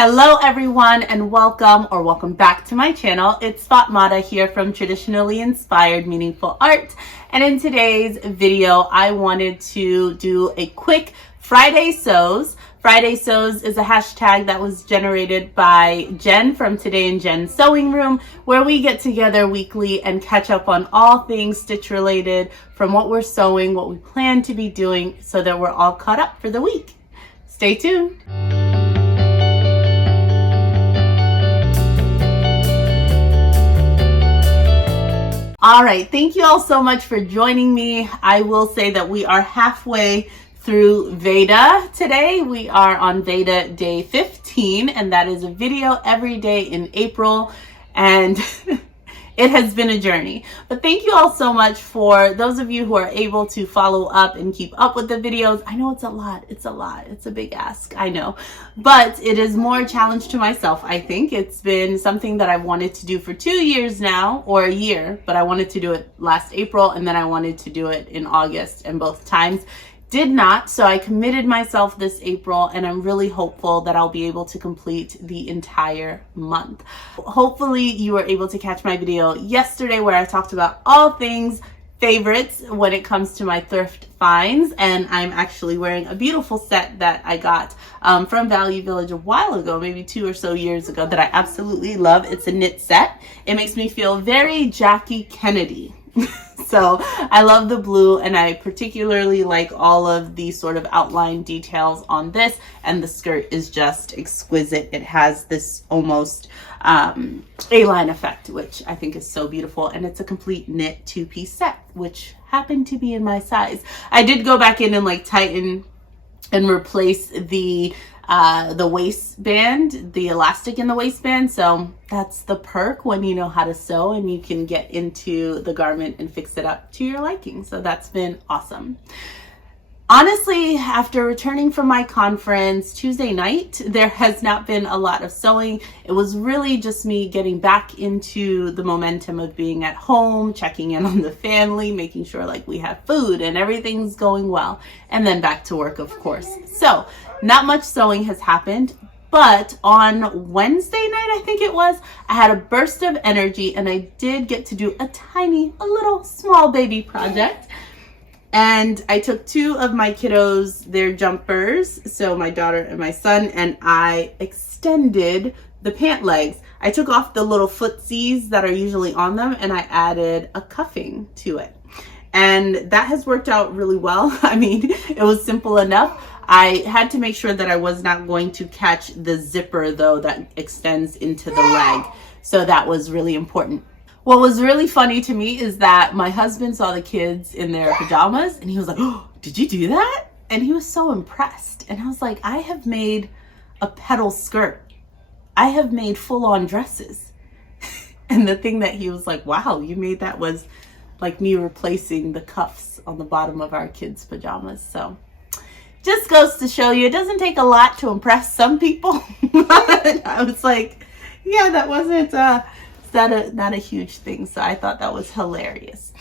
Hello everyone and welcome back to my channel. It's Fatmata here from Traditionally Inspired Meaningful Art, and in today's video I wanted to do a quick Friday Sews. Friday Sews is a hashtag that was generated by Jen from Today in Jen's Sewing Room, where we get together weekly and catch up on all things stitch related, from what we're sewing, what we plan to be doing, so that we're all caught up for the week. Stay tuned. All right, thank you all so much for joining me. I will say that we are halfway through Veda today. We are on Veda day 15, and that is a video every day in April, and it has been a journey. But thank you all so much for those of you who are able to follow up and keep up with the videos. I know it's a lot, it's a big ask, I know, but it is more a challenge to myself. I think it's been something that I've wanted to do for 2 years now, or a year, but I wanted to do it last April, and then I wanted to do it in August, and both times did not. So I committed myself this April, and I'm really hopeful that I'll be able to complete the entire month. Hopefully you were able to catch my video yesterday where I talked about all things favorites when it comes to my thrift finds, and I'm actually wearing a beautiful set that I got from Value Village a while ago, maybe 2 or so years ago, that I absolutely love. It's a knit set. It makes me feel very Jackie Kennedy. So I love the blue, and I particularly like all of the sort of outline details on this, and the skirt is just exquisite. It has this almost A-line effect, which I think is so beautiful, and it's a complete knit 2-piece set, which happened to be in my size. I did go back in and like tighten and replace the waistband, the elastic in the waistband. So that's the perk when you know how to sew and you can get into the garment and fix it up to your liking. So that's been awesome. Honestly, after returning from my conference Tuesday night, there has not been a lot of sewing. It was really just me getting back into the momentum of being at home, checking in on the family, making sure like we have food and everything's going well, and then back to work, of course. So not much sewing has happened, but on Wednesday night, I think it was, I had a burst of energy, and I did get to do a little small baby project. And I took 2 of my kiddos, their jumpers, so my daughter and my son, and I extended the pant legs. I took off the little footsies that are usually on them, and I added a cuffing to it. And that has worked out really well. I mean, it was simple enough. I had to make sure that I was not going to catch the zipper, though, that extends into the leg. So that was really important. What was really funny to me is that my husband saw the kids in their pajamas, and he was like, "Oh, did you do that?" And he was so impressed. And I was like, I have made a petal skirt. I have made full-on dresses. And the thing that he was like, "Wow, you made that," was like me replacing the cuffs on the bottom of our kids' pajamas. So just goes to show you, it doesn't take a lot to impress some people. I was like, yeah, that wasn't not a huge thing. So I thought that was hilarious.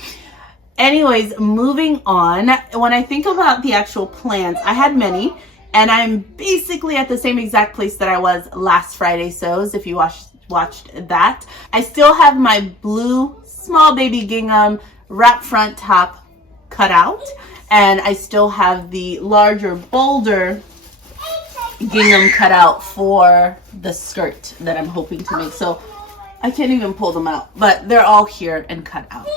Anyways, moving on. When I think about the actual plans, I had many, and I'm basically at the same exact place that I was last Friday Sews, if you watched that. I still have my blue small baby gingham wrap front top cut out, and I still have the larger, bolder gingham cut out for the skirt that I'm hoping to make. So I can't even pull them out, but they're all here and cut out.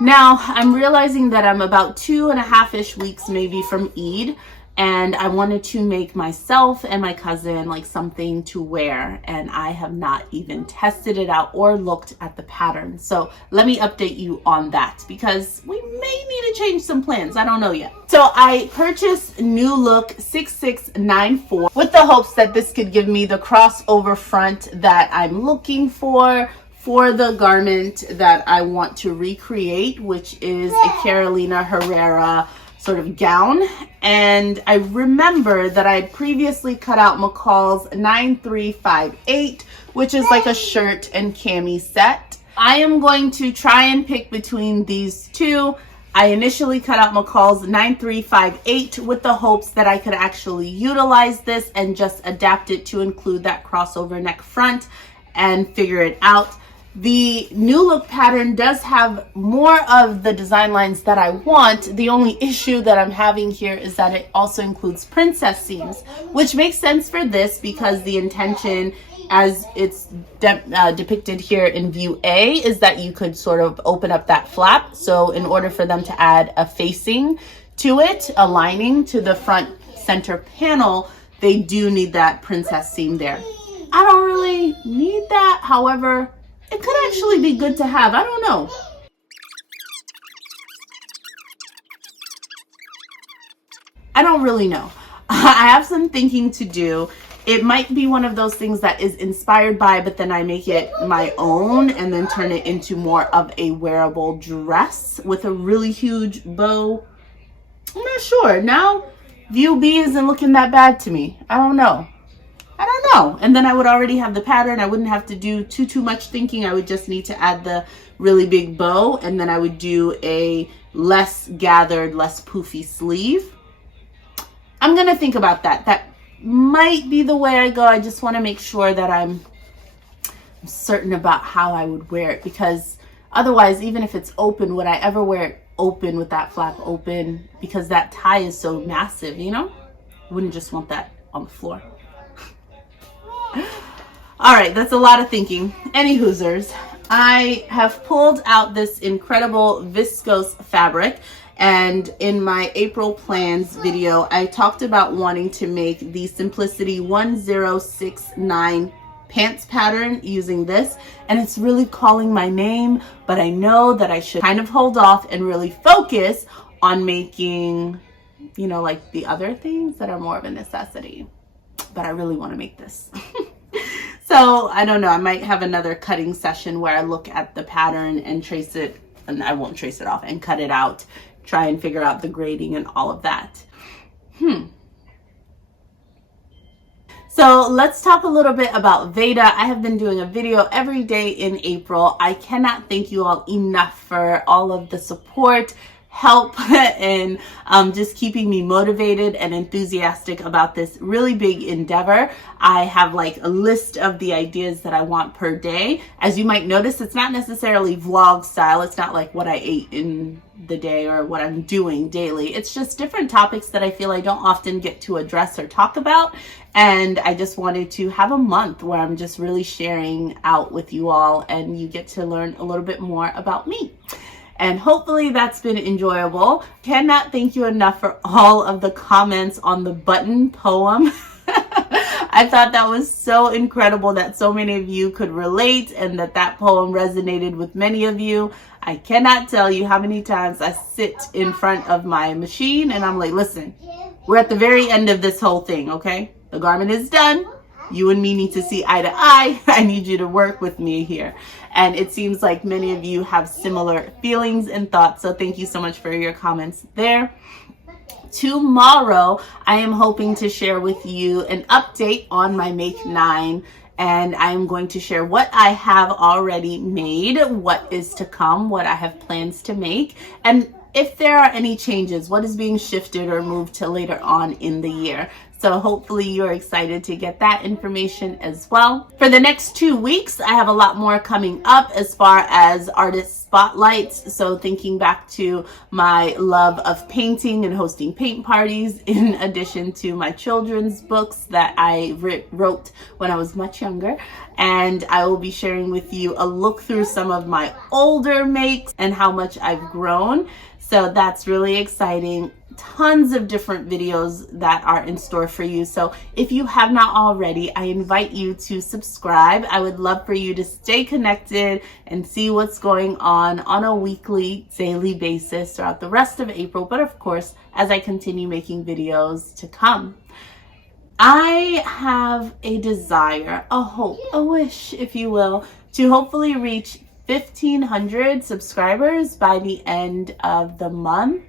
Now I'm realizing that I'm about 2.5-ish weeks maybe from Eid, and I wanted to make myself and my cousin like something to wear, and I have not even tested it out or looked at the pattern. So let me update you on that, because we may need to change some plans. I don't know yet. So I purchased New Look 6694 with the hopes that this could give me the crossover front that I'm looking for the garment that I want to recreate, which is a Carolina Herrera sort of gown. And I remember that I previously cut out McCall's 9358, which is like a shirt and cami set. I am going to try and pick between these two. I initially cut out McCall's 9358 with the hopes that I could actually utilize this and just adapt it to include that crossover neck front and figure it out. The new look pattern does have more of the design lines that I want. The only issue that I'm having here is that it also includes princess seams, which makes sense for this because the intention as it's depicted here in view A is that you could sort of open up that flap. So in order for them to add a facing to it, a lining to the front center panel, they do need that princess seam there. I don't really need that. However, it could actually be good to have. I don't know. I don't really know. I have some thinking to do. It might be one of those things that is inspired by, but then I make it my own and then turn it into more of a wearable dress with a really huge bow. I'm not sure. Now, view B isn't looking that bad to me. I don't know. And then I would already have the pattern. I wouldn't have to do too much thinking. I would just need to add the really big bow, and then I would do a less gathered, less poofy sleeve. I'm going to think about that. That might be the way I go. I just want to make sure that I'm certain about how I would wear it, because otherwise, even if it's open, would I ever wear it open with that flap open? Because that tie is so massive, you know? I wouldn't just want that on the floor. All right, that's a lot of thinking. Any hoosers, I have pulled out this incredible viscose fabric, and in my April plans video, I talked about wanting to make the Simplicity 1069 pants pattern using this, and it's really calling my name, but I know that I should kind of hold off and really focus on making, you know, like the other things that are more of a necessity. But I really want to make this. So I don't know, I might have another cutting session where I look at the pattern and trace it, and I won't trace it off, and cut it out, try and figure out the grading and all of that. So let's talk a little bit about Veda. I have been doing a video every day in April. I cannot thank you all enough for all of the support, help, and just keeping me motivated and enthusiastic about this really big endeavor. I have like a list of the ideas that I want per day. As you might notice, it's not necessarily vlog style. It's not like what I ate in the day or what I'm doing daily. It's just different topics that I feel I don't often get to address or talk about. And I just wanted to have a month where I'm just really sharing out with you all, and you get to learn a little bit more about me. And hopefully that's been enjoyable. Cannot thank you enough for all of the comments on the button poem. I thought that was so incredible that so many of you could relate and that that poem resonated with many of you. I cannot tell you how many times I sit in front of my machine and I'm like, listen, we're at the very end of this whole thing, okay? The garment is done. You and me need to see eye to eye. I need you to work with me here. And it seems like many of you have similar feelings and thoughts. So thank you so much for your comments there. Tomorrow, I am hoping to share with you an update on my Make 9. And I'm going to share what I have already made, what is to come, what I have plans to make, and if there are any changes, what is being shifted or moved to later on in the year. So hopefully you're excited to get that information as well. For the next 2 weeks, I have a lot more coming up as far as artist spotlights. So thinking back to my love of painting and hosting paint parties, in addition to my children's books that I wrote when I was much younger. And I will be sharing with you a look through some of my older makes and how much I've grown. So that's really exciting. Tons of different videos that are in store for you. So if you have not already, I invite you to subscribe. I would love for you to stay connected and see what's going on a weekly, daily basis throughout the rest of April. But of course, as I continue making videos to come. I have a desire, a hope, a wish, if you will, to hopefully reach 1,500 subscribers by the end of the month.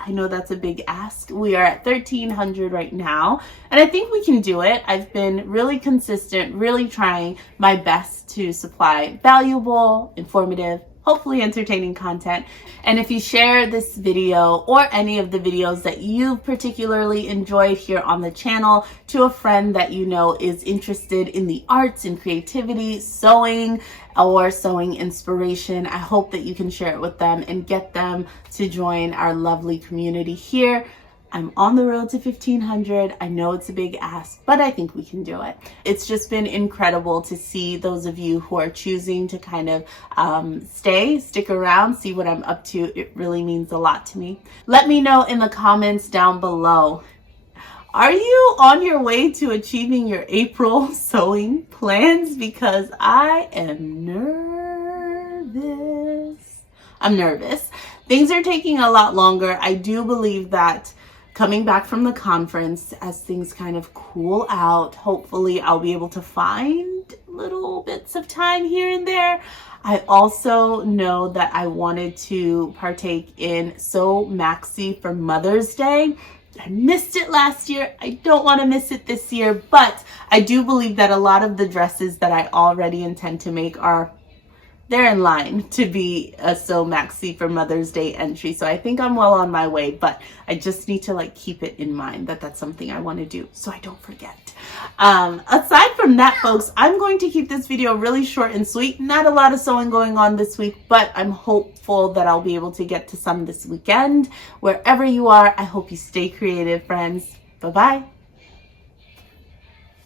I know that's a big ask. We are at 1,300 right now, and I think we can do it. I've been really consistent, really trying my best to supply valuable, informative, hopefully entertaining content. And if you share this video or any of the videos that you've particularly enjoyed here on the channel to a friend that you know is interested in the arts and creativity, sewing, or sewing inspiration, I hope that you can share it with them and get them to join our lovely community here. I'm on the road to 1,500. I know it's a big ask, but I think we can do it. It's just been incredible to see those of you who are choosing to kind of stick around, see what I'm up to. It really means a lot to me. Let me know in the comments down below. Are you on your way to achieving your April sewing plans? Because I am nervous. I'm nervous. Things are taking a lot longer. I do believe that coming back from the conference, as things kind of cool out, hopefully I'll be able to find little bits of time here and there. I also know that I wanted to partake in Sew Maxi for Mother's Day. I missed it last year. I don't want to miss it this year, but I do believe that a lot of the dresses that I already intend to make they're in line to be a Sew Maxi for Mother's Day entry. So I think I'm well on my way, but I just need to keep it in mind that that's something I want to do so I don't forget. Aside from that, folks, I'm going to keep this video really short and sweet. Not a lot of sewing going on this week, but I'm hopeful that I'll be able to get to some this weekend. Wherever you are, I hope you stay creative, friends. Bye-bye.